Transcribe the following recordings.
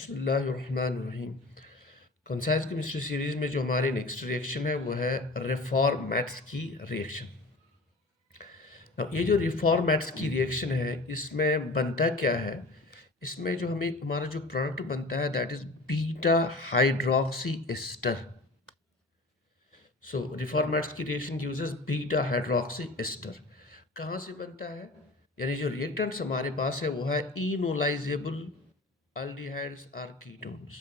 बिस्मिल्लाहिर्रहमानिर्रहीम। Concise chemistry series में जो हमारी नेक्स्ट रिएक्शन है वो है रिफॉर्मेट्स की रिएक्शन। ये जो रिफॉर्मेट्स की रिएक्शन है इसमें बनता क्या है, इसमें जो हमारा जो प्रोडक्ट बनता है that is beta hydroxy ester. So रिफॉर्मेट्स की reaction uses beta hydroxy ester. कहाँ से बनता है, यानी जो रिएक्टेंट्स हमारे पास है वो है इनोलाइजेबल अल्डिहाइड्स और कीटोन्स।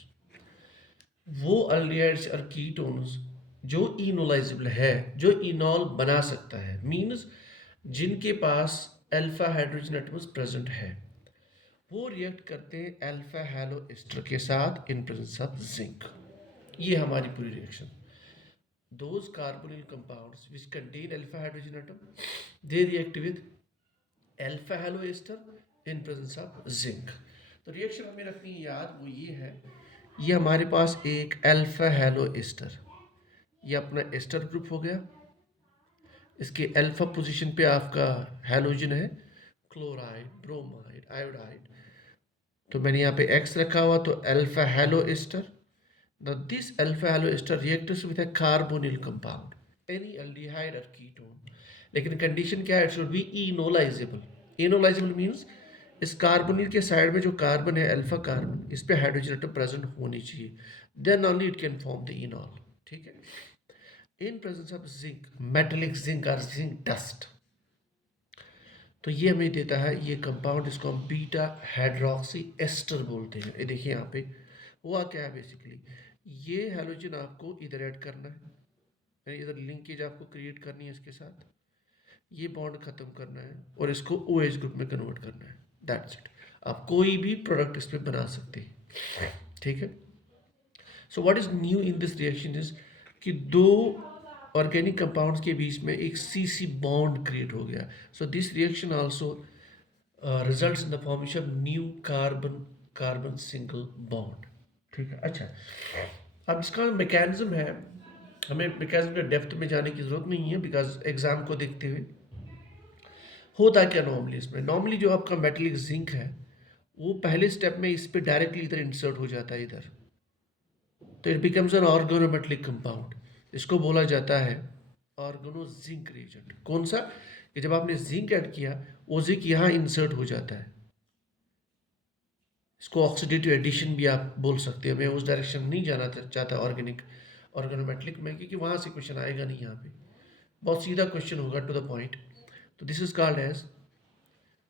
वो अल्डिहाइड्स और कीटोन्स जो इनोलाइजेबल है, जो इनॉल बना सकता है, मींस जिनके पास अल्फा हाइड्रोजन एटम्स प्रेजेंट है, वो रिएक्ट करते हैं अल्फा हैलो एस्टर के साथ इन प्रेजेंस ऑफ जिंक। ये हमारी पूरी reaction. Those carbonyl compounds which contain alpha hydrogen atom they react with alpha halo ester in presence of zinc. तो रिएक्शन हमें रखनी है याद, वो ये है, ये हमारे पास एक अल्फा हैलो एस्टर, ये अपना एस्टर ग्रुप हो गया। इसके अल्फा पोजीशन पे आपका हैलोजन है, क्लोराइड, ब्रोमाइड, आयोडाइड। तो मैंने यहाँ पे एक्स रखा हुआ, तो alpha halo ester. Now this alpha halo ester reacts with a carbonyl compound, any aldehyde or ketone. लेकिन कंडीशन क्या है, it should be enolisable. Enolisable means इस कार्बोनिल के साइड में जो कार्बन है, अल्फा कार्बन, इस पे हाइड्रोजन एटम प्रेजेंट होनी चाहिए, then only it can form the enol. ठीक है। In presence of zinc, metallic zinc और जिंक डस्ट, तो ये हमें देता है ये कंपाउंड, इसको हम बीटा हाइड्रोक्सी एस्टर बोलते हैं। ये देखिए यहाँ पे हुआ क्या है, बेसिकली ये हैलोजन आपको इधर ऐड करना है, यानी इधर लिंकेज आपको क्रिएट करनी है इसके साथ, ये बॉन्ड खत्म करना है और इसको OH ग्रुप में कन्वर्ट करना है, दैट्स इट। आप कोई भी प्रोडक्ट इसमें बना सकते हैं। ठीक है। So what is new in this reaction is कि दो ऑर्गेनिक कंपाउंड्स के बीच में एक CC बॉन्ड क्रिएट हो गया। So this reaction also results in the formation of new carbon carbon single bond. ठीक है। अच्छा, अब इसका मैकेनिज्म है, हमें मैकेनिज्म के डेप्थ में जाने की जरूरत नहीं है बिकॉज एग्जाम को देखते हुए। होता क्या नॉर्मली इसमें, नॉर्मली जो आपका मेटेलिक जिंक है वो पहले स्टेप में इस पे डायरेक्टली इधर इंसर्ट हो जाता है इधर, तो it becomes N organometallic compound. इसको बोला जाता है ऑर्गेनो जिंक रिएजेंट। कौन सा, कि जब आपने जिंक ऐड किया वो जिंक यहाँ इंसर्ट हो जाता है। इसको ऑक्सीडेटिव एडिशन भी आप बोल सकते हैं। मैं उस डायरेक्शन में नहीं जाना चाहता ऑर्गेनिक ऑर्गेनोमेटेलिक में, क्योंकि वहाँ से क्वेश्चन आएगा नहीं, यहाँ पे बहुत सीधा क्वेश्चन होगा, टू द पॉइंट। तो this is called as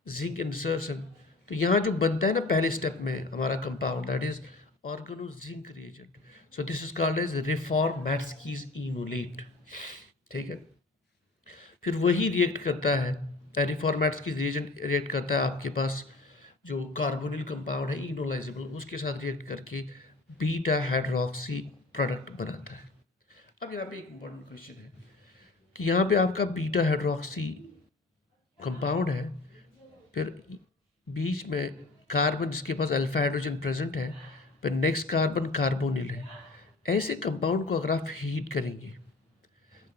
zinc insertion. तो यहाँ जो बनता है ना पहले स्टेप में हमारा compound, that is organo zinc reagent. So this is called as Reformatsky's enolate. ठीक है। फिर वही रिएक्ट करता है, रिफॉर्मेट्स्कीज रिएजेंट रिएक्ट करता है आपके पास जो कार्बोनिल कंपाउंड है इनोलाइजेबल, उसके साथ रिएक्ट करके बीटा हाइड्रोक्सी प्रोडक्ट बनाता है। अब यहाँ पे एक इम्पॉर्टेंट क्वेश्चन है कि यहाँ पे आपका बीटा हाइड्रोक्सी कंपाउंड है, फिर बीच में कार्बन जिसके पास अल्फा हाइड्रोजन प्रेजेंट है, फिर नेक्स्ट कार्बन कार्बोनिल है। ऐसे कंपाउंड को अगर आप हीट करेंगे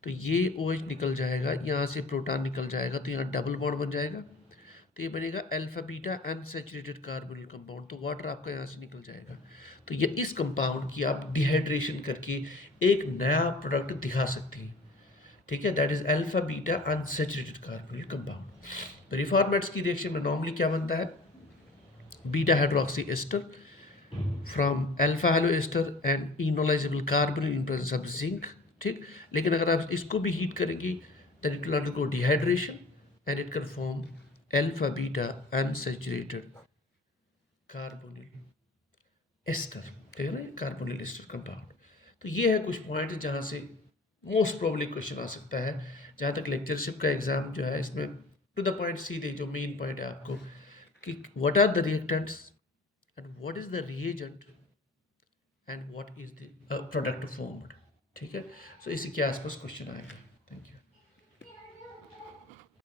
तो ये OH निकल जाएगा, यहाँ से प्रोटॉन निकल जाएगा, तो यहाँ डबल बॉन्ड बन जाएगा, तो ये बनेगा alpha beta unsaturated carbonyl compound. तो वाटर आपका यहाँ से निकल जाएगा। तो ये इस कंपाउंड की आप डिहाइड्रेशन करके एक नया प्रोडक्ट दिखा सकते हैं। ठीक है, that is alpha beta unsaturated carbonyl compound. तो रिफॉर्मेट्स की रिएक्शन में नॉर्मली क्या बनता है, beta hydroxy ester from alpha halo ester and enolizable carbonyl in presence of zinc. ठीक, लेकिन अगर आप इसको भी हीट करेंगे then it will undergo dehydration and it can form alpha beta unsaturated carbonyl ester। ठीक है ना, कार्बोनिल एस्टर कंपाउंड। तो ये है कुछ पॉइंट जहाँ से मोस्ट प्रोबेबली क्वेश्चन आ सकता है। जहाँ तक लेक्चरशिप का एग्जाम जो है, इसमें टू द पॉइंट सीधे जो मेन पॉइंट है आपको कि what are the reactants and what is the reagent and what is the product formed. ठीक है, सो इसी के आसपास क्वेश्चन आएगा।